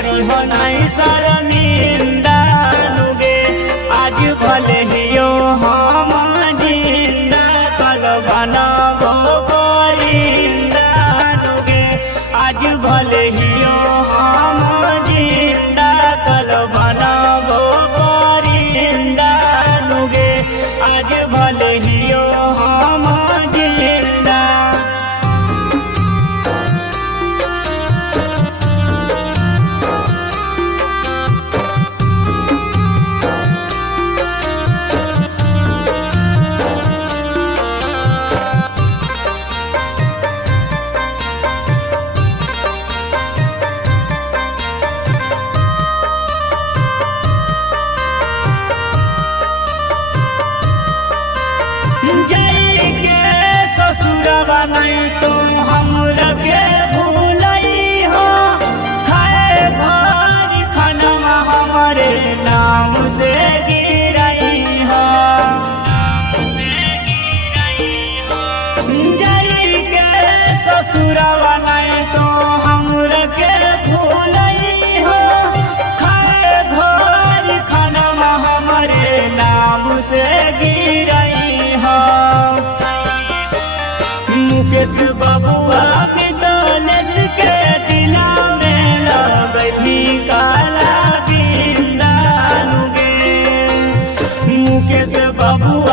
करी हो नहीं शर्मिंदा नुगे। आज भले हियो हम जिंदा कल बनबो परिंदा नुगे। आज भले हियो हम जिंदा कल बनबो परिंदा नुगे। आज भले हियो हम जिंदा। जाइके ससुरबा नहीं तुम हमरा के भूलई हो। खाए भर खानमा हमारे नाम से गिरई हो। जाइके ससुरबा नहीं तो हमरा के भूलई हो। खाए भर खानमा हमारे नाम से गिरई हो। मुकेश बबुआ मितलेश के दिला में लगई काला बिंदा नुगे। मुकेश बबुआ